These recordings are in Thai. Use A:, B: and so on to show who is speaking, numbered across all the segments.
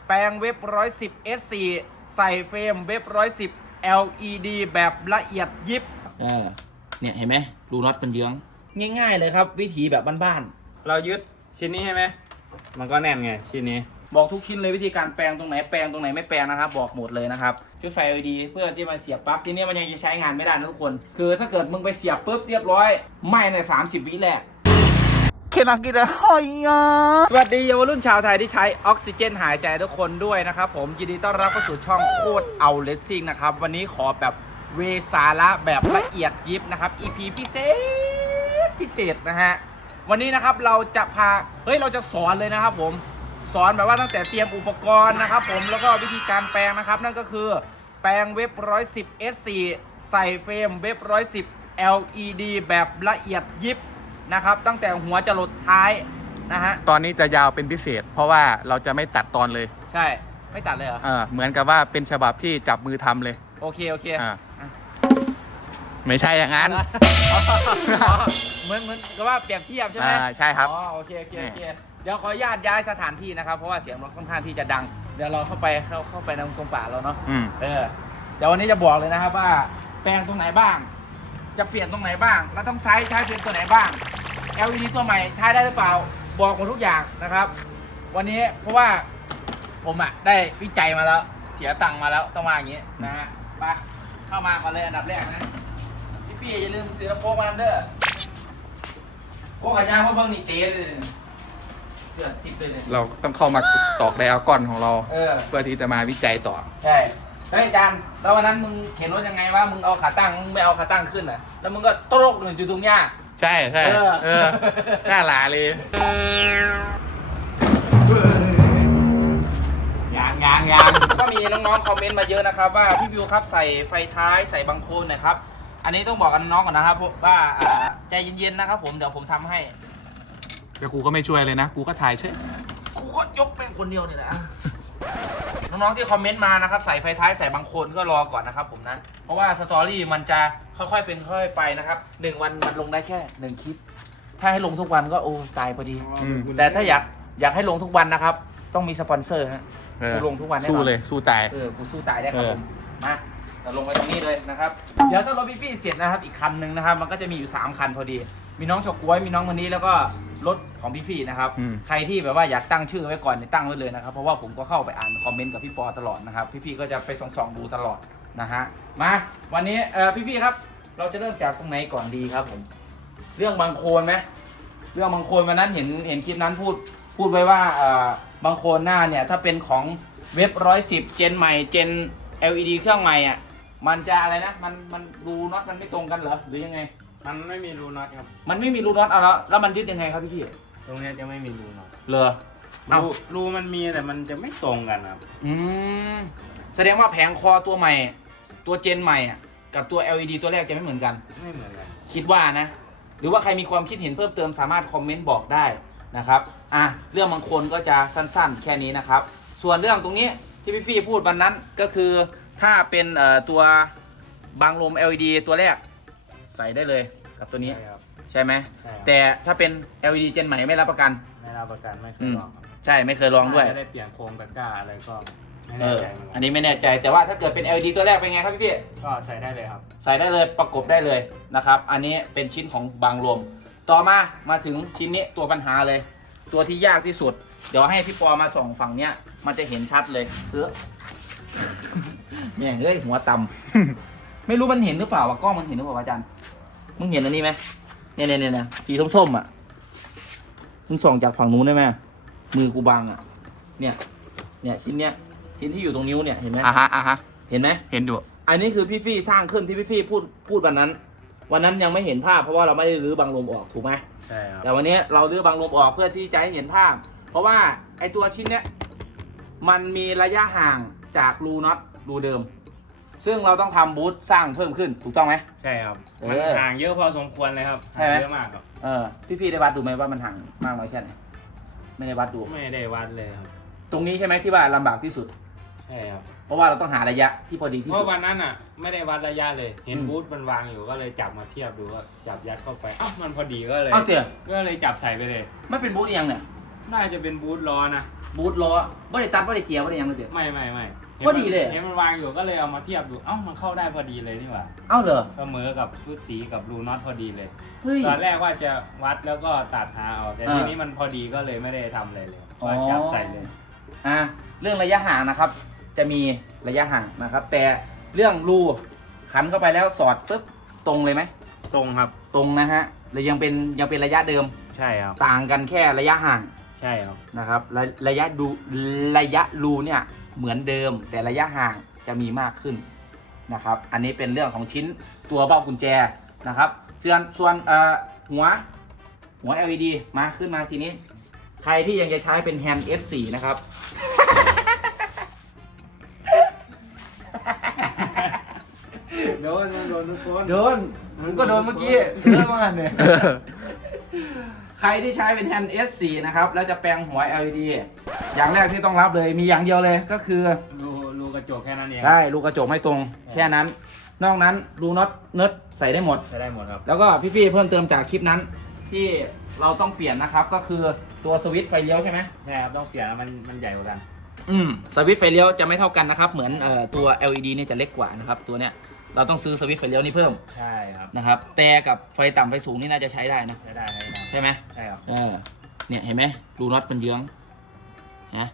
A: แปลงเว็บ110 S4 ใส่เฟรมเว็บ110 LED แบบละเอียดยิบเนี่ยเห็นไหมรูน็อตเป็นเยื้องง่ายๆเลยครับวิธีแบบบ้านๆ
B: เรายึดชิ้นนี้ใช่ไหมมันก็แน่นไงชิ้นนี้
A: บอกทุกชิ้นเลยวิธีการแปลงตรงไหนแปลงตรงไหนไม่แปลงนะครับบอกหมดเลยนะครับชุดไฟ LED เพื่อที่มาเสียบปลั๊กทีนี้มันยังจะใช้งานไม่ได้นะทุกคนคือถ้าเกิดมึงไปเสียบปุ๊บเรียบร้อยไหม้ใน30 วิแรกสวัสดีเยาวรุ่นชาวไทยที่ใช้ออกซิเจนหายใจทุกคนด้วยนะครับผมยินดีต้อนรับเข้าสู่ช่องโคตรเอาเลสซิ่งนะครับวันนี้ขอแบบเวสาระแบบละเอียดยิบนะครับ EP พิเศษนะฮะวันนี้นะครับเราจะเราจะสอนเลยนะครับผมสอนแบบว่าตั้งแต่เตรียมอุปกรณ์นะครับผมแล้วก็วิธีการแปลงนะครับนั่นก็คือแปลงเว็บ110 S4 ใส่เฟรมเว็บ110 LED แบบละเอียดยิบนะครับตั้งแต่หัวจรดท้ายนะฮะ
C: ตอนนี้จะยาวเป็นพิเศษเพราะว่าเราจะไม่ตัดตอนเลย
A: ใช่ไม่ตัดเลยเหรอ
C: เหมือนกับว่าเป็นฉบับที่จับมือทำเลย
A: โอเค
C: ไม่ใช่อย่างนั้น
A: เหมือนกับว่าเปรียบเทียบใช่ไหม
C: ใช่ครับ
A: โอเคเดี๋ยวขออนุญาตย้ายสถานที่นะครับเพราะว่าเสียงรถค่อนข้างที่จะดังเดี๋ยวเราเข้าไปในตรงป่าเราเนาะเดี๋ยววันนี้จะบอกเลยนะครับว่าแปลงตรงไหนบ้างจะเปลี่ยนตรงไหนบ้างแล้วต้องใช้เป็นตัวไหนบ้าง LED ตัวใหม่ใช้ได้หรือเปล่าบอกหมดทุกอย่างนะครับวันนี้เพราะว่าผมได้วิจัยมาแล้วเสียตังค์มาแล้วต้องมาอย่างนี้นะฮะไปเข้ามาก่อนเลยอันดับแรกนะพี่อย่าลืมถือลำโพงมาเด้อพวกขายางพวกเบิ้งนี่เต๊เลยเกือบ10เลย
C: เราต้องเข้ามาตอกไดอะกอนของเราเพื่อที่จะมาวิจัยต่อ
A: ใช่เฮ้ยอาจารย์แล้ววันนั้นมึงเข็นรถยังไงวะมึงเอาขาตั้งมึงไม่เอาขาตั้งขึ้นอ่ะแล้วมึงก็โต๊ะอยู่ตรงเนี้ย
C: ใช่หน้าหลาเลย
A: ยางก็มีน้องๆคอมเมนต์มาเยอะนะครับว่าพี่วิวครับใส่ไฟท้ายใส่บังโคลนหน่อยครับอันนี้ต้องบอกกับน้องก่อนนะครับว่าใจเย็นๆนะครับผมเดี๋ยวผมทำให้
C: แต่กูก็ไม่ช่วยเลยนะกูก็ถ่ายเช่
A: กูก็ยกเป็นคนเดียวนี่แหละน้องๆที่คอมเมนต์มานะครับใส่ไฟท้ายใส่บังโคลนก็รอก่อนนะครับผมนะเพราะว่าสตอรี่มันจะค่อยๆเป็นค่อยๆไปนะครับ1 วันมันลงได้แค่1 คลิปถ้าให้ลงทุกวันก็โอ้ตายพอดีแต่ถ้าอยากให้ลงทุกวันนะครับต้องมีสปอนเซอร์ฮะกูลงทุกวันได้
C: สู้เลยสู้ตาย
A: กูสู้ตายได้ครับผมมาเราลงไปตรงนี้เลยนะครับเดี๋ยวถ้ารถพี่เสร็จนะครับอีกคันหนึ่งนะครับมันก็จะมีอยู่3 คันพอดีมีน้องเฉาก๊วยมีน้องคนนี้แล้วก็รถของพี่นะครับใครที่แบบว่าอยากตั้งชื่อไว้ก่อนตั้งไว้เลยนะครับเพราะว่าผมก็เข้าไปอ่านคอมเมนต์กับพี่ปอตลอดนะครับพี่ก็จะไปส่องดูตลอดนะฮะมาวันนี้พี่ครับเราจะเริ่มจากตรงไหนก่อนดีครับผมเรื่องบังโคลนไหมเรื่องบังโคลนวันนั้นเห็นคลิปนั้นพูดไว้ว่าบังโคลนหน้าเนี่ยถ้าเป็นของเว็บ110เจนใหม่เจน LED เครื่องใหม่มันจะอะไรนะมันรูน็อตมันไม่ตรงกันเหรอหรือยังไง
B: มันไม่มีรูน็อตครับ
A: มันไม่มีรูน็อตแล้วมันยึดยังไงครับพี่
B: ตรงนี้จะไม่มีรูน็อต
A: เลย
B: รูมันมีแต่มันจะไม่ตรงกันครับ
A: แสดงว่าแผงคอตัวใหม่ตัวเจนใหม่กับตัว LED ตัวแรกจะไม่เหมือนกันคิดว่านะหรือว่าใครมีความคิดเห็นเพิ่มเติมสามารถคอมเมนต์บอกได้นะครับเรื่องบางคนก็จะสั้นๆแค่นี้นะครับส่วนเรื่องตรงนี้ที่พี่พูดวันนั้นก็คือถ้าเป็นตัวบังลม LED ตัวแรกใส่ได้เลยกับตัวนี้ใช่ไหมแต่ถ้าเป็น LED เจนใหม่ไม่รับประกัน
B: ไม่เคยลอง
A: ใช่ไม่เคยลองด้วย
B: ไม่ได้เปลี่ยนโครงตะกร้าอะไรก็
A: อันนี้ไม่แน่ใจแต่ว่าถ้าเกิดเป็น LED ตัวแรกเป็นไงครับพี่
B: ก็ใส่ได้เลยครับ
A: ใส่ได้เลยประกบได้เลยนะครับอันนี้เป็นชิ้นของบังลมต่อมาถึงชิ้นนี้ตัวปัญหาเลยตัวที่ยากที่สุดเดี๋ยวให้พี่ปอมาส่องฝั่งเนี้ยมันจะเห็นชัดเลยเนี่ยเฮ้ยหัวต่ำไม่รู้มันเห็นหรือเปล่ากล้องมันเห็นหรือเปล่าอาจารย์มึงเห็นอันนี้ไหมเนี่ยสีส้มมึงส่องจากฝั่งนู้นได้ไหมมือกูบังเนี่ยชิ้นที่อยู่ตรงนิ้วเนี่ยเห็นไหมเห็นไหม
C: เห็นดู
A: อันนี้คือพี่สร้างขึ้นที่พี่พูดวันนั้นยังไม่เห็นภาพเพราะว่าเราไม่ได้รื้อบังลมออกถูกไหม
B: ใช่ครับ
A: แต่วันนี้เรารื้อบังลมออกเพื่อที่จะให้เห็นภาพเพราะว่าไอตัวชิ้นเนี้ยมันมีระยะห่างจากรูน็อตรูเดิมซึ่งเราต้องทำบูทสร้างเพิ่มขึ้นถูกต้องไหม
B: ใช่ครับมันห่างเยอะพอสมควรเลยครับ
A: ห่าง
B: เยอะมากครับ
A: พี่ได้วัดดูไหมว่ามันห่างมากน้อยแค่ไหนไม่ได้วัดดู
B: ไม่ได้วัดเลยครับ
A: ตรงนี้ใช่ไหมที่ว่าลำบากที่สุด
B: ใช่ครับ
A: เพราะว่าเราต้องหาระยะที่พอดีที่สุด
B: เพราะวันนั้นไม่ได้วัดระยะเลยเห็นบูทมันวางอยู่ก็เลยจับมาเทียบดูก็จับยัดเข้าไปมันพอดีก็เลย
A: ก็เลย
B: จับใส่ไปเลย
A: ไม่เป็นบูทยังเนี่ย
B: น่าจะเป็นบูทล้อนะ
A: บูทล้อบ่ได้ตัดบ่ได้เกียร์บ่ได้หยังเลยเดี๋ยว
B: ไม่
A: พอดีเลย
B: เห็นมันวางอยู่ก็เลยเอามาเทียบดูเอ้ามันเข้าได้พอดีเลยนี่หว่า
A: เอ้าเหรอ
B: เสมอกับชุดสีกับรูน็อตพอดีเลย
A: เฮ้ย
B: ตอนแรกว่าจะวัดแล้วก็ตัดหาเอาแต่
A: อ่า
B: ทีนี้มันพอดีก็เลยไม่ได้ทำอะไรเลย
A: อ๋อ
B: ว่าจับใส่เลย
A: เรื่องระยะห่างนะครับ จะมีระยะห่างนะครับ แต่เรื่องรูขันเข้าไปแล้วสอดปุ๊บตรงเลยไหม
B: ตรงครับ
A: ตรงนะฮะแล้วยังเป็นระยะเดิม
B: ใช่ครับ
A: ต่างกันแค่ระยะห่าง
B: ใช่ครับ
A: นะครับระยะรูเนี่ยเหมือนเดิม แต่ระยะห่างจะมีมากขึ้นนะครับ อันนี้เป็นเรื่องของชิ้นตัวเบ้ากุญแจนะครับส่วนหัว LED มาขึ้นมาทีนี้ ใครที่ยังจะใช้เป็นแฮนด์ S4 นะครับ
B: โดนทุกคน
A: โดนผมก็โดนเมื่อกี้เรื่องว่าเนี่ย ใครที่ใช้เป็นแฮนด์ S4 นะครับ แล้วจะแปลงหัว LED อย่างแรกที่ต้องรับเลยมีอย่างเดียวเลยก็คือ
B: รูกระจกแค่นั้นเอง
A: ใช่รูกระจกไม่ตรงแค่นั้น นอกนั้นรูน็อตเนิร์ดใส่ได้หมด
B: ใช้ได้หมดครับ
A: แล้วก็พี่ๆเพิ่มเติมจากคลิปนั้น ที่เราต้องเปลี่ยนนะครับ ก็คือตัวสวิตช์ไฟเลี้ยวใช่ไหม
B: ใช่ครับต้องเปลี่ยนแล้วมันใหญ่กว่ากัน
A: สวิตช์ไฟเลี้ยวจะไม่เท่ากันนะครับ เหมือนตัว LED เนี่ยจะเล็กกว่านะครับ ตัวเนี้ยเราต้องซื้อสวิตช์ไฟเลี้ยวนี่เพิ่ม
B: ใช่ครับ
A: นะครับ แต่กับไฟต่ำไฟสูงนี่น่าจะใช้ได้นะ
B: ใช้ได้
A: ใช่ไหม
B: ใช่ครับ
A: เนี่ยเห็นไหมรูน็อตเป็นเยื้องนะ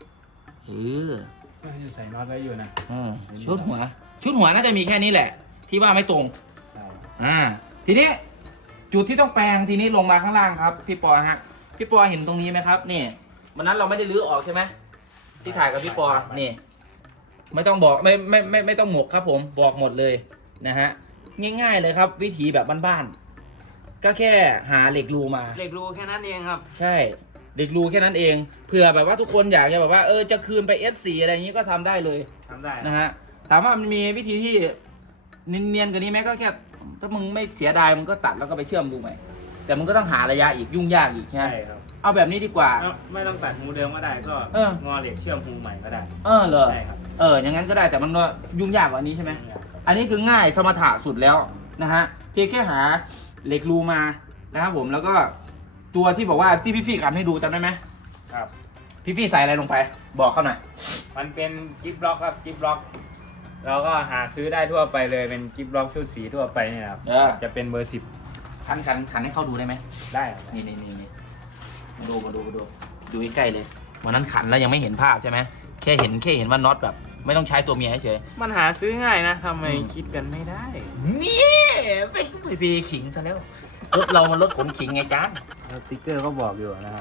B: จะใส่น็อตไว้อยู่นะ
A: ชุดหัวน่าจะมีแค่นี้แหละ ที่ว่าไม่ตรง
B: ใช่
A: ทีนี้จุดที่ต้องแปลงทีนี้ลงมาข้างล่างครับพี่ปอฮะพี่ปอเห็นตรงนี้ไหมครับนี่วันนั้นเราไม่ได้รื้อออกใช่ไหมที่ถ่ายกับพี่ปอนี่ไม่ต้องบอกไม่ต้องหมกครับผมบอกหมดเลยนะฮะง่ายๆเลยครับ วิธีแบบบ้านๆก็แค่หาเหล็กรูมา
B: เหล็กรูแค่นั้นเองครับ
A: ใช่เหล็กรูแค่นั้นเองเผื่อแบบว่าทุกคนอยากจะแบบว่าจะคืนไป S4 อะไรอย่างนี้ก็ทำได้เลย
B: ทำได้
A: นะฮะถามว่ามันมีวิธีที่เนียนๆกว่านี้ไหมก็แค่ถ้ามึงไม่เสียดายมึงก็ตัดแล้วก็ไปเชื่อมดูใหม่แต่มึงก็ต้องหาระยะอีกยุ่งยากอีกใช่ไหม
B: ใช่ครับ
A: เอาแบบนี้ดีกว่า
B: ไม่ต้องตัดหูเดิมก็ได้ก็งอเหล็กเชื่อมหูใหม่ก็ได้
A: เหรอ
B: ใช่ครับ
A: อย่างนั้นก็ได้แต่มันก็ยุ่งยากกว่านี้ใช่ไหม
B: ครับ
A: อันนี้คือง่ายสมถะสุดแล้วนะฮะเพียงแค่หาเหล็กรูมานะครับผมแล้วก็ตัวที่บอกว่าที่พี่ฟี่ขันให้ดูจำได้ไหม
B: ครับ
A: พี่ฟี่ใส่อะไรลงไปบอกเขาหน่อย
B: มันเป็นกิ๊บล็อกครับกิ๊บล็อกเราก็หาซื้อได้ทั่วไปเลยเป็นกิ๊บล็อกชุดสีทั่วไปเนี่ยครับจะเป็นเบอร์ 10
A: ขันให้เขาดูได้ไหม
B: ได้ครับ
A: นี่มาดูดูใกล้ๆเลยวันนั้นขันแล้วยังไม่เห็นภาพใช่ไหมแค่เห็นว่าน็อตแบบไม่ต้องใช้ตัวเมียเฉย
B: มันหาซื้อง่ายนะทำไมคิดกันไม่ได้
A: นี่ไปขิงซะแล้วรถเรามันรถขนขิงไงจ้า
B: สติ๊กเกอร์ก็บอกอยู่นะครับ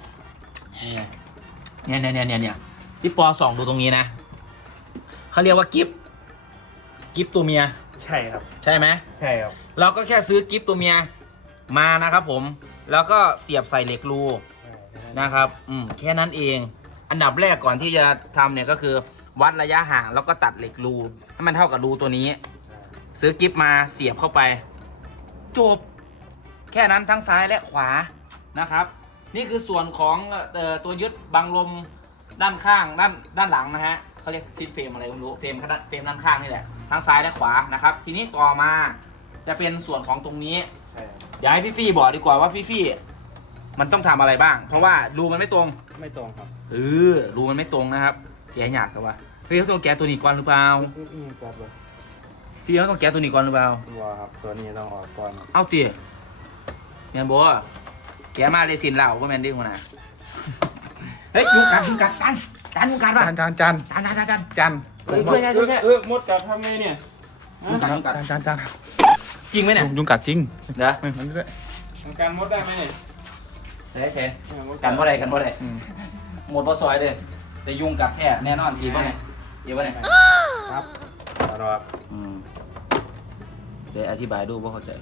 A: เนี่ยพี่ปอส่องดูตรงนี้นะเขาเรียกว่ากิฟตัวเมีย
B: ใช่ครับ
A: ใช่ไหม
B: ใช่ครับ
A: เราก็แค่ซื้อกิฟตัวเมียมานะครับผมแล้วก็เสียบใส่เหล็กรูนะครับแค่นั้นเองอันดับแรกก่อนที่จะทำเนี่ยก็คือวัดระยะห่างแล้วก็ตัดเหล็กรูให้มันเท่ากับรูตัวนี้ ซื้อกิฟมาเสียบเข้าไปจบแค่นั้นทั้งซ้ายและขวานะครับนี่คือส่วนของตัวยึดบังลมด้านข้างด้านหลังนะฮะเขาเรียกซิดเฟรมอะไรไม่รู้เฟรมด้านข้างนี่แหละทั้งซ้ายและขวานะครับทีนี้ต่อมาจะเป็นส่วนของตรงนี้
B: ใช่
A: เดี๋ยวให้พี่ฟี่บอกดีกว่าว่าพี่ฟี่มันต้องทำอะไรบ้าง เพราะว่ารูมันไม่ตรง
B: ไม่ตรงครับ
A: รูมันไม่ตรงนะครับแกะยากแต่ว่าเฮ้ยเขาต้องแกะตัวนี้ก่อนหรือเปล่า
B: ครับเลย
A: พี่เขาต้องแกะตัวนี้ก่อนหรือเปล่า
B: ว้าครับตัวนี้ต้องออกก่อน
A: เอาเตี๋ยแมนบัวแกะมาเลยสินเหล่าก็แมนดิ้งคนน่ะเฮ้ยยุงกัดยุงกัดกันยุงกัดป่ะ
C: จาน
A: จันช่วยได้
B: มดกัดทำไงเนี่ย
A: ยุงกัด
C: จาน
A: จริงไหมเนี่ย
C: ยุงกัดจริง
A: เดี๋ยว
C: มันด้วย
B: การมดได้ไหมเนี่ย
A: เฮ้ยเชกันบ่ได้หมดบ่ซอยเลยแต่ยุงกัดแท้แน่นอนจริงป่ะเนี่ยจริงป่ะเนี่ย
B: ครับรอครับ
A: เดี๋ยวอธิบายดูว่าเข้าใจ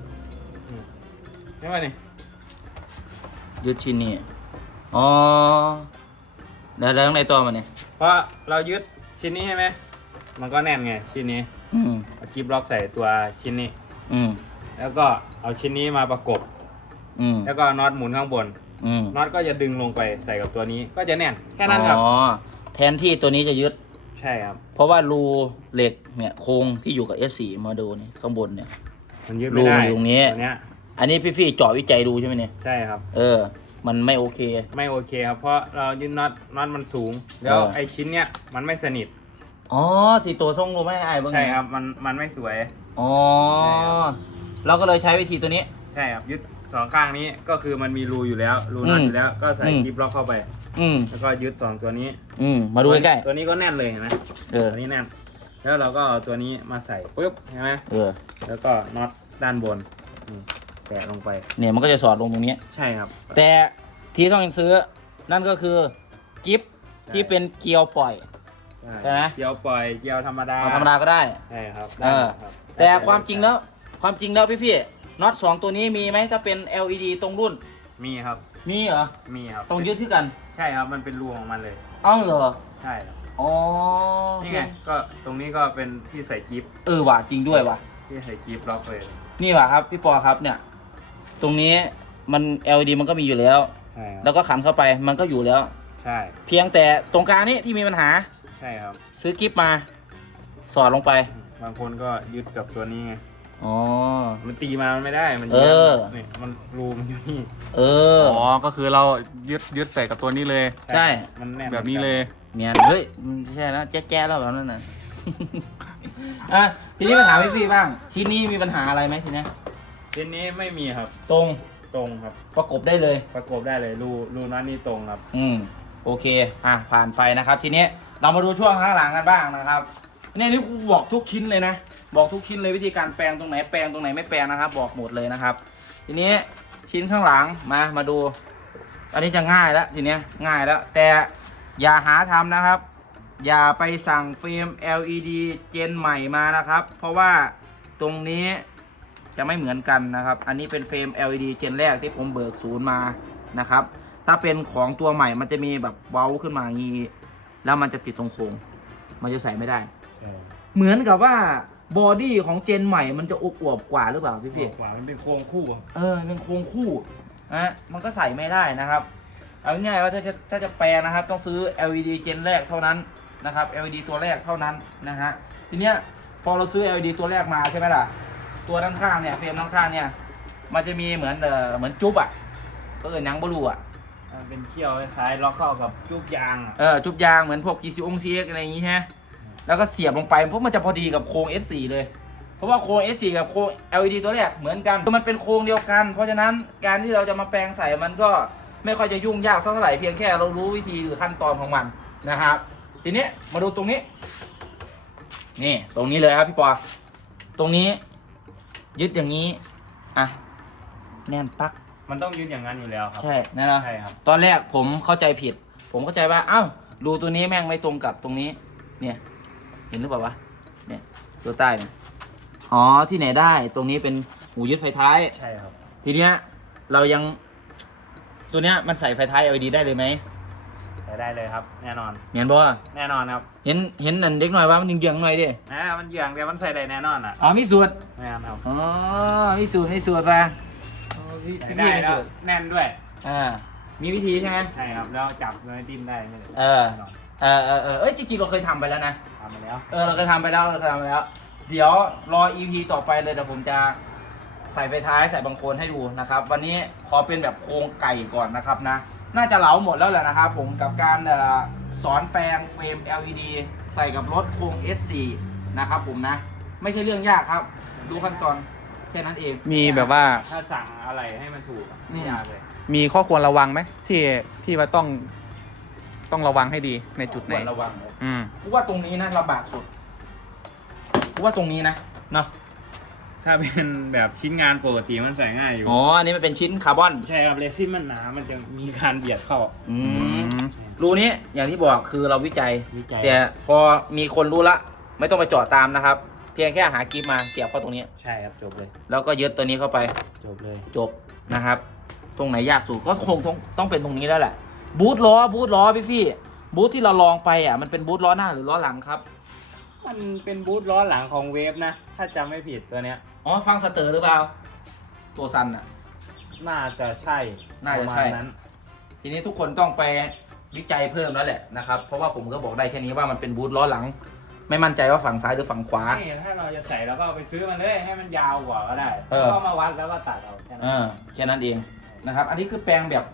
B: ไม่ไหวนี่
A: ยึดชิ้นนี้อ๋อแล้วข้างในตัวมันเนี่ย
B: เพราะเรายึดชิ้นนี้ใช่ไหมมันก็แน่นไงชิ้นนี้เอากิ๊บล็อกใส่ตัวชิ้นนี้แล้วก็เอาชิ้นนี้มาประกบแล้วก็น็อตหมุนข้างบนน็อตก็จะดึงลงไปใส่กับตัวนี้ก็จะแน่นแค่นั้นครับ
A: อ๋อแทนที่ตัวนี้จะยึด
B: ใช่ครับ
A: เพราะว่ารูเหล็กเนี่ยโครงที่อยู่กับ S4 มาดูเนี่ยข้างบนเนี่ย
B: มันยึดไม่ได้
A: รูอยู่ตรงนี้
B: ตัวเนี้ย
A: อันนี้พี่ฟี่เจาะวิจัยดูใช่ไหมเนี่ย
B: ใช่ครับ
A: มันไม่โอเค
B: ไม่โอเคครับเพราะเรายึดน็อตมันสูงแล้วไอ้ชิ้นเนี้ยมันไม่สนิท
A: อ๋อที่ตัวทรงรูไม่ให้เบ้าง
B: ใช่ครับมันไม่สวย
A: อ๋อ
B: ใช่ครับ
A: เราก็เลยใช้วิธีตัวนี้
B: ใช่ครับยึดสองข้างนี้ก็คือมันมีรูอยู่แล้วรูน็อตอยู่แล้วก็ใส่กิ๊บล็อกเข้าไป แล้วก็ยึด2ตัวนี้
A: มาดูใกล้
B: ตัวนี้ก็แน่นเลยเห็นไหม
A: ๆเออ
B: ตัวนี้แน่นแล้วเราก็เอาตัวนี้มาใส่ปุ๊บใช่ไหม
A: เออ
B: แล้วก็น็อตด้านบนนี่แตะลงไป
A: เนี่ยมันก็จะสอดลงตรงนี้
B: ใช่ครับ
A: แต่ที่ต้องซื้อนั่นก็คือกิฟที่เป็นเกลียวปล่อย ใช่ไหม
B: เกียวปล่อยเกียวธรรมดา
A: เอาธรรมดาก็ได้
B: ใช่ครับ
A: เออ
B: ได้ครับ
A: แต่ความจริงแล้วพี่น็อต2ตัวนี้มีไหมถ้าเป็น LED ตรงรุ่น
B: มีครับ
A: มีเหรอ
B: มีครับ
A: ต้องยึดที่กัน
B: ใช่ครับมันเป็นรูของมันเลย
A: เอ้าเหรอ
B: ใช่ครับ
A: อ๋อ
B: นี่ไงก็ตรงนี้ก็เป็นที่ใส่กิ๊บ
A: ว่ะจริงด้วยว่ะ
B: ที่ใส่กิ๊บล็อกเลย
A: นี่ว่ะครับพี่ปอครับเนี่ย ตรงนี้มัน LED มันก็มีอยู่แล้ว
B: ใช่ครับ
A: แล้วก็ขันเข้าไปมันก็อยู่แล้ว
B: ใช่
A: เพียงแต่ตรงกลางนี้ที่มีปัญหา
B: ใช่ครับ
A: ซื้อกิฟมา สอดลงไป
B: บางคนก็ยึดกับตัวนี้ไง
A: อ๋อ
B: มันตีมามันไม่ได้มัน
A: เออ
B: นี่มันรูมันอยู่นี่
A: เออ
C: อ๋อ ก็คือเรายึดใส่กับตัวนี้เลย
A: ใช่
B: มันแน่น
C: แบบนี้เลย
A: เมียนเฮ้ยไม่ใช่แล้วแจ๊ะๆแล้วแบบนั้นน่ะ อ่ะทีนี้มาถามพี่บ้าง ชิ้นนี้มีปัญหาอะไรไหมทีเนี้ย
B: ชิ้นนี้ไม่มีครับ
A: ตรง
B: ตรงครับ
A: ประกบได้เลย
B: ประกบได้เลยรูน็อตนี่ตรงครับ
A: โอเค ผ่านไปนะครับ ทีนี้เรามาดูช่วงข้างหลังกันบ้างนะครับนี่กูบอกทุกชิ้นเลยนะ บอกทุกชิ้นเลยวิธีการแปลงตรงไหนแปลงตรงไหนไม่แปลงนะครับ บอกหมดเลยนะครับ ทีนี้ชิ้นข้างหลังมาดู อันนี้จะง่ายแล้วทีเนี้ยง่ายแล้ว แต่อย่าหาทำนะครับ อย่าไปสั่งเฟรม LED เจนใหม่มานะครับ เพราะว่าตรงนี้จะไม่เหมือนกันนะครับ อันนี้เป็นเฟรม LED เจนแรกที่ผมเบิกศูนย์มานะครับ ถ้าเป็นของตัวใหม่มันจะมีแบบเว้าขึ้นมาอย่างนี้แล้วมันจะติดตรงโค้งมันจะใส่ไม่ได้ เหมือนกับว่าบอดี้ของเจนใหม่มันจะอวบๆกว่าหรือเปล่าพี่
B: ขวามันเป็นโครงคู่อะ
A: เป็นโครงคู่นะมันก็ใส่ไม่ได้นะครับเอาง่ายๆว่าถ้าจะแปลนะครับต้องซื้อ LED เจนแรกเท่านั้นนะครับ LED ตัวแรกเท่านั้นนะฮะทีเนี้ยพอเราซื้อ LED ตัวแรกมาใช่ไหมล่ะตัวด้านข้างเนี่ยเฟรมด้านข้างเนี่ยมันจะมีเหมือนจุ๊บอ่ะก็เลยนังบลูอ่ะ
B: มันเป็นเขี้ยวคล้ายๆล็อกเข้ากับจุกยางอะ
A: จุ๊บยางเหมือนพวก GCX อะไรอย่างงี้ใช่ไหมแล้วก็เสียบลงไปเพราะมันจะพอดีกับโครง S4 เลยเพราะว่าโครง S4 กับโครง LED ตัวแรกเหมือนกันมันเป็นโครงเดียวกันเพราะฉะนั้นการที่เราจะมาแปลงใส่มันก็ไม่ค่อยจะยุ่งยากเท่าไหร่เพียงแค่เรารู้วิธีหรือขั้นตอนของมันนะครับทีนี้มาดูตรงนี้นี่ตรงนี้เลยครับพี่ปอตรงนี้ยึดอย่างนี้อ่ะแน่นปัก
B: มันต้องยึดอย่างนั้นอยู่แล้วครับ
A: ใช่นะเนาะ
B: ใช่ครับ
A: ตอนแรกผมเข้าใจผิด ผมเข้าใจว่าอ้าวรูตัวนี้แม่งไม่ตรงกับตรงนี้เนี่ยเห็นหรือเปล่าวะเนี่ยตัวใต้เนี่ยอ๋อที่ไหนได้ตรงนี้เป็นหูยึดไฟท้าย
B: ใช่ครับ
A: ทีเนี้ยเรายังตัวเนี้ยมันใส่ไฟท้าย LED ได้เลยไหม
B: ใช้ได้เลยครับ แน่นอน
A: เห็นบ่
B: แน่นอนครับ
A: เห็นนั่นเด็กหน่อยว่ามันยิงๆหน่อยดิ
B: มันเหยื่องแต่มันใส่ได้แน่นอนอ่ะ
A: อ๋อมีสูตร
B: แน่นอนครับ
A: อ๋อมีสูตรไปอ๋อพี่
B: ใส่
A: พี่
B: ได้
A: มี
B: แล้ว
A: สูตร
B: แน่นด้วย
A: มีวิธีใช่ไหม
B: ใช่ครับแล้วจับโดยติ้มได้ไม่เลย
A: เอ้ยจริงๆเราเคยทำไปแล้วนะ
B: ทำมาแล้ว
A: เราเคยทำไปแล้วเดี๋ยวรอ EP ต่อไปเลยเดี๋ยวผมจะใส่ไฟท้ายใส่บังโคลนให้ดูนะครับ วันนี้ขอเป็นแบบโครงไก่ก่อนนะครับนะ น่าจะเหลาหมดแล้วแหละนะครับผมกับการสอนแปลงเฟรม LED ใส่กับรถโครง S4 นะครับผมนะ ไม่ใช่เรื่องยากครับ ดูขั้นตอนแค่นั้นเอง
C: มีแบบว่า
B: ถ้าสั่งอะไรให้มันถูกอะไม่ยากเลย
C: มีข้อควรระวังไหมที่ว่าต้องระวังให้ดีในจุดไหน
A: ควรระวังเลย กูว่าตรงนี้นะลำบากสุดกูว่าตรงนี้นะเนาะ
B: ถ้าเป็นแบบชิ้นงานปกติมันใส่ง่ายอยู่
A: อ๋ออันนี้มันเป็นชิ้นคาร์บอน
B: ใช่ครับเรซินมันหนามันจะมีการเบียดเข้า
A: รูนี้อย่างที่บอกคือเราวิจัย
B: วิจัย
A: แต่พอมีคนรู้ละไม่ต้องไปเจาะตามนะครับ เพียงแค่หากิ๊บมาเสียบเข้าตรงนี้
B: ใช่ครับจบเลย
A: แล้วก็ยึดตัวนี้เข้าไป
B: จบเลย
A: จบนะครับ ตรงไหนยากสุดก็คงต้องเป็นตรงนี้แล้วแหละบูทล้อพี่บูทที่เราลองไปมันเป็นบูทล้อหน้าหรือล้อหลังครับ
B: มันเป็นบูทล้อหลังของเวฟนะ ถ้าจำไม่ผิดตัวเนี้ย
A: อ๋อฟังสเตอร์หรือเปล่าตัวซันอ่ะ
B: น่าจะใช่
A: น่าจะใช่
B: ประมณนั้น
A: ทีนี้ทุกคนต้องไปวิจัยเพิ่มแล้วแหละนะครับเพราะว่าผมก็บอกได้แค่นี้ว่ามันเป็นบูทล้อหลัง ไม่มั่นใจว่าฝั่งซ้ายหรือฝั่งขวา
B: นี่ถ้าเราจะใส่เราก็เอาไปซื้อมันเลยให้มันยาวกว่าก็ได้
A: เออ
B: แล้วก็มาวัดแล้วก็ตัดเอาแค่นั้น
A: แค่นั้นเองนะครับ อันนี้คือแปลงแบบ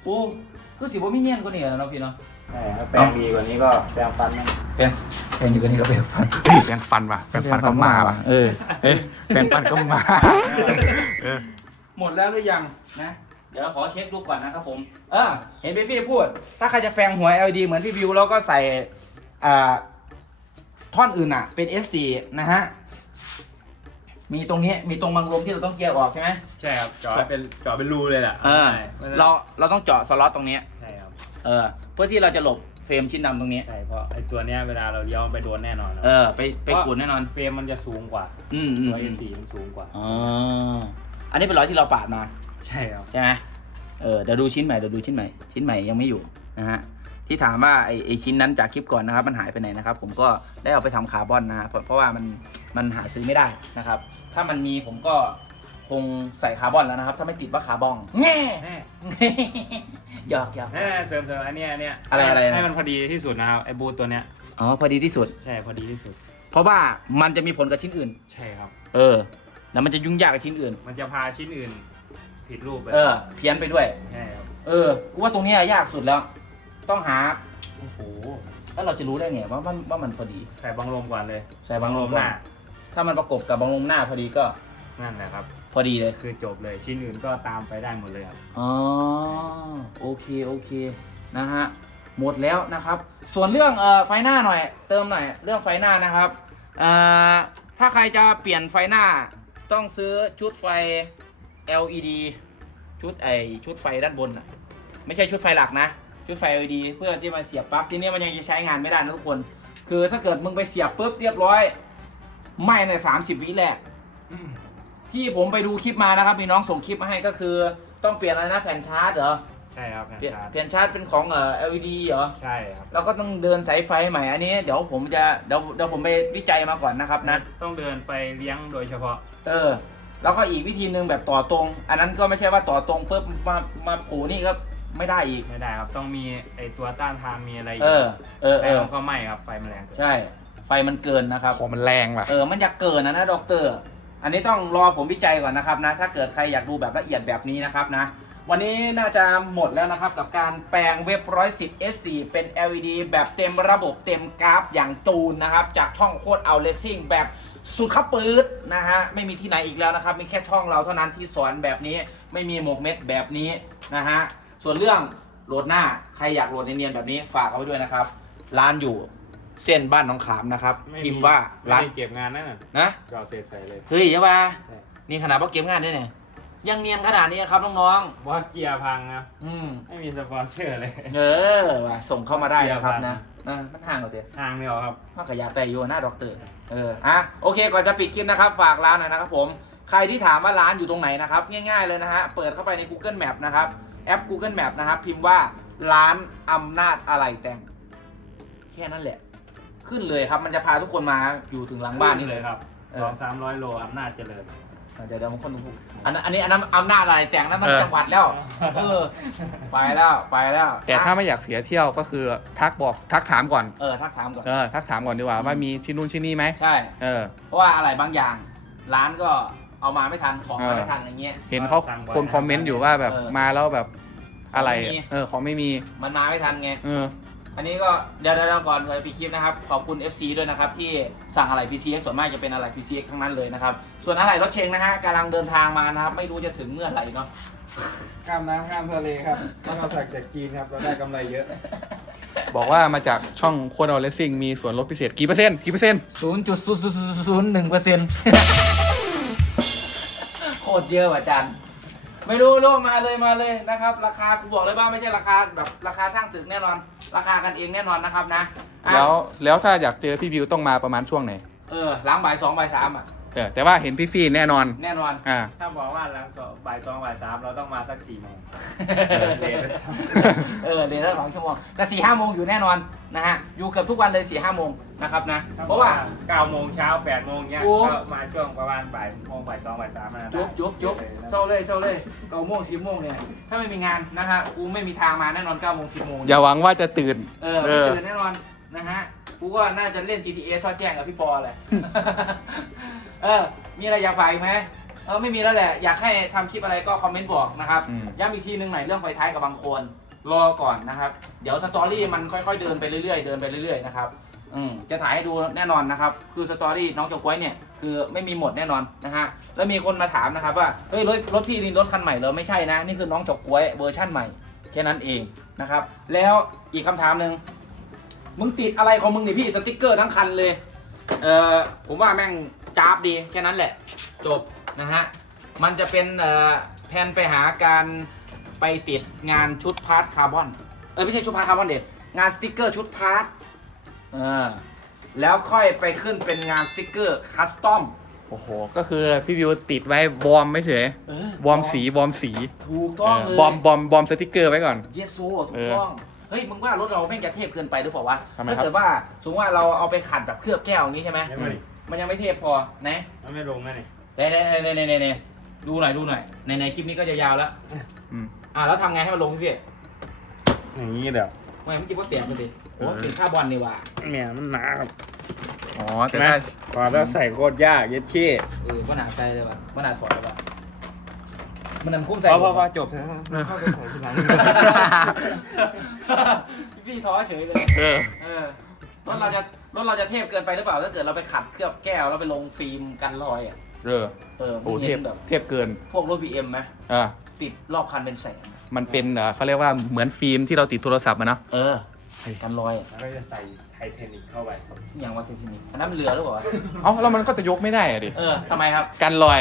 A: ปูคือสิบ่มีเนียนกว่านี้แล้วเนาะพี่เนาะ
B: ใช่ถ้าแปลงดีกว่านี้ก็แปลงฟันมัน
A: แปลงอยู่กว่านี้ก็แปลงฟัน
C: เฮ้ยแปรงฟันว่ะแปรงฟันก็มาว่ะ
A: เออ
C: เฮ้ยแปรงฟันก็มา
A: หมดแล้วหรือยังนะ เดี๋ยวขอเช็คดูก่อนนะครับผมเห็นพี่พูด ถ้าใครจะแปลงหัว LED เหมือนพี่วิวแล้วก็ใส่ท่อนอื่นอ่ะเป็น F4 นะฮะมีตรงนี้มีตรงบังลมที่เราต้องเกียร์ออกใช่ไหม
B: ใช่ครับเจาะเป็นรูเลยแหละ
A: เราต้องเจาะสล็อตตรงนี้
B: ใช่ครับ
A: เพื่อที่เราจะหลบเฟรมชิ้นดำตรงนี้
B: ใช่เพราะไอ้ตัวเนี้ยเวลาเราเลี้ยวมันไปโดนแน่นอน
A: ไปขูดแน่นอน
B: เฟรมมันจะสูงกว่าตัว A4 มันสูงกว่า
A: อันนี้เป็นรอยที่เราปาดมา
B: ใช่ครับ
A: ใช่ไหมเดี๋ยวดูชิ้นใหม่ชิ้นใหม่ยังไม่อยู่นะฮะที่ถามว่าไอชิ้นนั้นจากคลิปก่อนนะครับมันหายไปไหนนะครับผมก็ได้เอาไปทำคาร์บอนนะฮะเพราะว่ามันหาซื้อไม่ได้นะครับถ้ามันมีผมก็คงใส่คาร์บอนแล้วนะครับถ้าไม่ติดว่าคาร์บอนแง่ หยอก
B: เสริมอันเนี้ย
A: อะไร
B: ให้มันพอดีที่สุดนะครับไอ้บูทตัวเนี้ย
A: พอดีที่สุด
B: ใช่พอดีที่สุด
A: เพราะว่ามันจะมีผลกับชิ้นอื่น
B: ใช่ครับ
A: แล้วมันจะยุ่งยากกับชิ้นอื่น
B: มันจะพาชิ้นอื่นผิดรูปไป
A: เพี้ยนไปด้วย
B: ใช่ครับ
A: กูว่าตรงนี้ยากสุดแล้ว ต้องหาโอ้โหแล้วเราจะรู้ได้ไงว่ามันพอดี
B: ใส่บังลมก่อนเลย
A: ใส่บังลม
B: หน้า
A: ถ้ามันประกบกับบังลมหน้าพอดีก็
B: นั่นแหละครับ
A: พอดีเลย
B: คือจบเลยชิ้นอื่นก็ตามไปได้หมดเลยครับ
A: โอเคนะฮะหมดแล้วนะครับ ส่วนเรื่องไฟหน้าหน่อยเติมหน่อยเรื่องไฟหน้านะครับถ้าใครจะเปลี่ยนไฟหน้าต้องซื้อชุดไฟ LED ชุดไฟด้านบนอ่ะไม่ใช่ชุดไฟหลักนะชุดไฟ LED เพื่อที่มาเสียบปลั๊กทีนี้มันยังจะใช้งานไม่ได้นะทุกคนคือถ้าเกิดมึงไปเสียบปุ๊บเรียบร้อยไหม้ใน30 วิแรกที่ผมไปดูคลิปมานะครับมีน้องส่งคลิปมาให้ก็คือต้องเปลี่ยนอะไรนะแผ่นชาร์จเหรอ
B: ใช่ครับ
A: เปลี่ยนชาร์จเป็นของLED เหรอ
B: ใช่ครับ
A: แล้วก็ต้องเดินสายไฟใหม่อันนี้เดี๋ยวผมไปวิจัยมาก่อนนะครับนะ
B: ต้องเดินไปเลี้ยงโดยเฉพาะ
A: แล้วก็อีกวิธีหนึ่งแบบต่อตรง อันนั้นก็ไม่ใช่ว่าต่อตรงปุ๊บมาผูนี่ก็ไม่ได้อีก
B: ไม่ได้ครับต้องมีไอตัวต้านทานมีอะไร ก็ไม่ครับไฟมันแรงเกิน
A: ใช่ไฟมันเกินนะครับ
C: ของมันแรงว่ะ
A: มันอยากเกินนะด็อกเตอร์อันนี้ต้องรอผมวิจัยก่อนนะครับนะถ้าเกิดใครอยากดูแบบละเอียดแบบนี้นะครับนะวันนี้น่าจะหมดแล้วนะครับกับการแปลงเว็บ110 S4 เป็น LED แบบเต็มระบบเต็มกราฟอย่างตูนนะครับจากช่องโคตรเอาเลสซิ่งแบบสุดขับปืดนะฮะไม่มีที่ไหนอีกแล้วนะครับมีแค่ช่องเราเท่านั้นที่สอนแบบนี้ไม่มีหมกเม็ดแบบนี้นะฮะส่วนเรื่องโหลดหน้าใครอยากโหลดเนียนๆแบบนี้ฝากเอาไว้ด้วยนะครับร้านอยู่เส้นบ้านหนองขามนะครับพิมพ์ว่าร้าน
B: ไม่ได้เก็บงานนั่น
A: นะ
B: ก็เอาเศษใส่เลย
A: เฮ้ยใช่ปะ
B: ใช่
A: นี่ขนาดว่าเก็บงานด้วยเนี่ยยังเนียนขนาดนี้ครับน้อง
B: ว่าเกียร์พังนะ
A: ๆ
B: ไม่มีสปอนเซอร์เลย
A: ว่ะส่งเข้ามาได้นะครับนะมันห่างกันเถอะ
B: ทางไม่ออกครับ
A: ถ้าขยับแต่อยู่หน้าด็อกเตอร์โอเคก่อนจะปิดคลิปนะครับฝากร้านหน่อยนะครับผมใครที่ถามว่าร้านอยู่ตรงไหนนะครับง่ายๆเลยนะฮะเปิดเข้าไปใน Google Map นะครับแอป Google Map นะครับพิมพ์ว่าร้านอำนาจอะไหล่แต่งแค่นั้นแหละขึ้นเลยครับมันจะพาทุกคนมาอยู่ถึงหลังบ้านนี่เลย
B: ครับ200-300 โลอำนาจเจริญ
A: เดี๋ยวบางคนพูดอันนั้นอำนาจอะไรแต่งนั้นมันจังหวัดแล้วไปแล้ว
C: แต่ถ้าไม่อยากเสียเที่ยวก็คือทักถามก่อน
A: ทักถามก่อน
C: ทักถามก่อนดีกว่าว่ามีชิ้นนู้นชิ้นนี้ไหม
A: ใช่เพราะว่าอะไรบางอย่างร้านก็เอามาไม่ทันของมาไม่ทันอะไรเงี้ย
C: เห็นเขาคนคอมเมนต์อยู่ว่าแบบมาแล้วแบบอะไรของไม่มี
A: มันมาไม่ทันไงอันนี้ก็เดี๋ยวก่อนไปปิดคลิปนะครับขอบคุณ FC ด้วยนะครับที่สั่งอะไร PCX ส่วนมากจะเป็นอะไร PCX ทั้งนั้นเลยนะครับส่วนอะไรรถเชงนะฮะกำลังเดินทางมานะครับไม่รู้จะถึงเมื่อไหร่เนาะ
B: ข้ามน้ำข้ามทะเลครับต้องเอาสักจากจีนครับเราได้กำไรเยอะ
C: บอกว่ามาจากช่องโคดอลเลสซิ่งมีส่วนลดพิเศษกี่เปอร์เซ็นต์
A: 0.001%โคตรเยอะว่ะอาจารย์ไม่รู้มาเลยนะครับราคากูบอกเลยว่าไม่ใช่ราคาแบบราคาสร้างตึกแน่นอนราคากันเองแน่นอนนะครับนะ
C: แล้วถ้าอยากเจอพี่วิวต้องมาประมาณช่วงไหน
A: หลังบ่าย 2 บ่าย 3
C: แต่ว่าเห็นพี่ฟี่แน่นอน
B: ถ้าบอกว่าหลังบ่าย 2 บ่าย 3เราต้องมาสัก4 โมง
A: เรียนละ2 ชั่วโมงแต่4-5 โมงอยู่แน่นอนนะฮะอยู่เกือบทุกวันเลย4-5 โมงนะครับนะเพราะว่า
B: 9 โมงเช้า8 โมงเงี้ยก็มาช่วงประมาณบ่าย 2 บ่าย 3นะ
A: จุ๊บเศร้าเลย9 โมง 10 โมงเนี่ยถ้าไม่มีงานนะฮะกูไม่มีทางมาแน่นอน9 โมง 10 โมง
C: อย่าหวังว่าจะตื่น
A: ไม่ตื่นแน่นอนนะฮะกูก็น่าจะเล่น GTA ซ่อนแจ้งกับพี่ปอเลยมีอะไรอยากฝากอีกไหมไม่มีแล้วแหละอยากให้ทำคลิปอะไรก็คอมเมนต์บอกนะครับย้ำอีกทีนึงหน่อยเรื่องไฟท้ายกับบางคนรอก่อนนะครับ เดี๋ยวสตอรี่มันค่อยๆเดินไปเรื่อยๆเดินไปเรื่อยๆนะครับจะถ่ายให้ดูแน่นอนนะครับคือสตอรี่น้องเจ้าก้วยเนี่ยคือไม่มีหมดแน่นอนนะฮะแล้วมีคนมาถามนะครับว่าเฮ้ยรถพี่นี่รถคันใหม่เหรอไม่ใช่นะนี่คือน้องเจ้าก้วยเวอร์ชั่นใหม่แค่นั้นเองนะครับแล้วอีกคำถามหนึ่งมึงติดอะไรของมึงนี่พี่สติ๊กเกอร์ทั้งคันเลยผมว่าแม่งจ้าบดีแค่นั้นแหละจบนะฮะมันจะเป็นแผนไปหาการไปติดงานชุดพาร์ทคาร์บอนไม่ใช่ชุดพาร์ทคาร์บอนเด็ดงานสติ๊กเกอร์ชุดพาร์ทแล้วค่อยไปขึ้นเป็นงานสติ๊กเกอร์คัสตอม
C: โอ้โหก็คือพี่วิวติดไว้วอร์มไม่เฉยวอร์มสีวอร์มสี
A: ถูกต้องเลย
C: บอมสติกเกอร์ไว้ก่อน
A: เยสโซถูกต้องเฮ้ยมึงว่ารถเราแม่งจะเทพเกินไปหรือเปล่าวะ
C: ทำไมครับ
A: ถ้าเกิดว่าสมมติว่าเราเอาไปขัดแบบเคลือบแก้วอย่างนี้ใช่ไหม
B: ไม่
A: มันยังไม่เทพพอนะ
B: มันไม่ลงนะนี่
A: เน่ดูหน่อยในคลิปนี้ก็จะยาวแล้ว
C: อืม
A: แล้วทำไงให้มันลงพี่
B: อย่างนี้เดี๋ยว
A: ไม่จิ๊บก็เตียกไปสิโอ้ติดค่าบอลนี่ว่ะ
B: เนี่ยมันหนาครับ
C: อ๋อแต่
B: ใช่ไหม
C: ถ้า
B: พอแล้วใส่โคตรยากเย็ดขี้
A: ก็หนาใจเลยว่ะก็หนาถอดเลยว่ะมันนำคุ้มใส่
B: พอจบแล้วเข้าไปใส่ทีหลัง
A: พี่ท้อเฉยเลย
C: เออ
A: รถเราจะเทพเกินไปหรือเปล่าถ้าเกิดเราไปขัดเคลือบแก้วแล้วไปลงฟิล์มกันรอยอ่ะ
C: โอ้เท
A: เห็
C: พ
A: นแบบ
C: เทพเกิน
A: พวกรถ BM ไหม
C: อ่า
A: ติดรอบคันเป็นแสน
C: มันเป็นเขาเรียกว่าเหมือนฟิล์มที่เราติดโทรศัพท์อะเนาะ
A: กันรอยอ่ะ
B: แล้วก็จะใส่ไทเทเนิกเข้าไป
A: อย่างว่าทีนี้อันนั้นมันเรือหรือเปล่า
C: เอ้าแล้วมันก็จะยกไม่ได้อะดิ
A: ทำไมครับ
C: กันรอย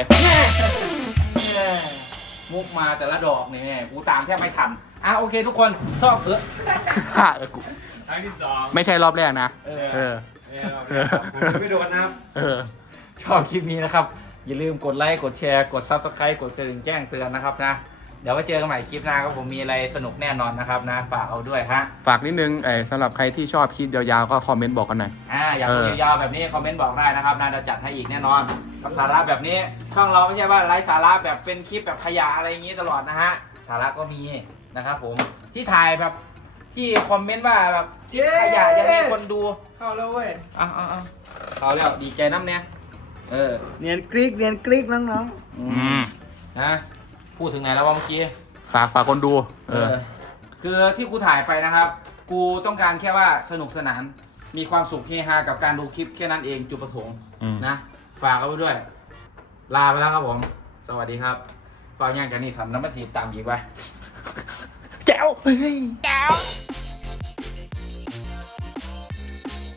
A: มุกมาแต่ละดอกนี่แม่กูตามแทบไม่ทันโอเคทุกคนชอบ
C: กู
B: ครั้งที่สอง
C: ไม่ใช่รอบแรกนะ เออ
B: ไม่โดนนะครับ
A: ชอบคลิปนี้นะครับ อย่าลืมกดไลค์กดแชร์กด Subscribe กดกระดิ่งแจ้งเตือนนะครับนะ เดี๋ยวไว้เจอกันใหม่คลิปหน้าครับผมมีอะไรสนุกแน่นอนนะครับนะ ฝากเอาด้วยฮะ
C: ฝากนิดนึงสำหรับใครที่ชอบคลิปยาวๆก็คอมเมนต์บอกกันหน่อย
A: อยากดูยาวๆแบบนี้คอมเมนต์บอกได้นะครับนะจะจัดให้อีกแน่นอนกับสาระแบบนี้ช่องเราไม่ใช่ว่าไร้สาระแบบเป็นคลิปแบบขยะอะไรอย่างนี้ตลอดนะฮะสาระก็มีนะครับผมที่ถ่ายแบบที่คอมเมนต์ว่าแบบขยะยังมีคนดู
B: เข้าแล้วเว้ย
A: เขาแล้วดีใจน้ำเนี่ย
B: เนียนกริ๊กน้อง
A: นะพูดถึงไหนแล้ววะเมื่อกี้
C: ฝากคนดู
A: คือที่กูถ่ายไปนะครับ กูต้องการแค่ว่าสนุกสนานมีความสุขเฮฮากับการดูคลิปแค่นั้นเองจุดประสงค์นะฝากเอาไว้ด้วย ลาไปแล้วครับผม สวัสดีครับฝากย่างกันนี่ทำน้ำมันสีตามอีกไว้แก้ว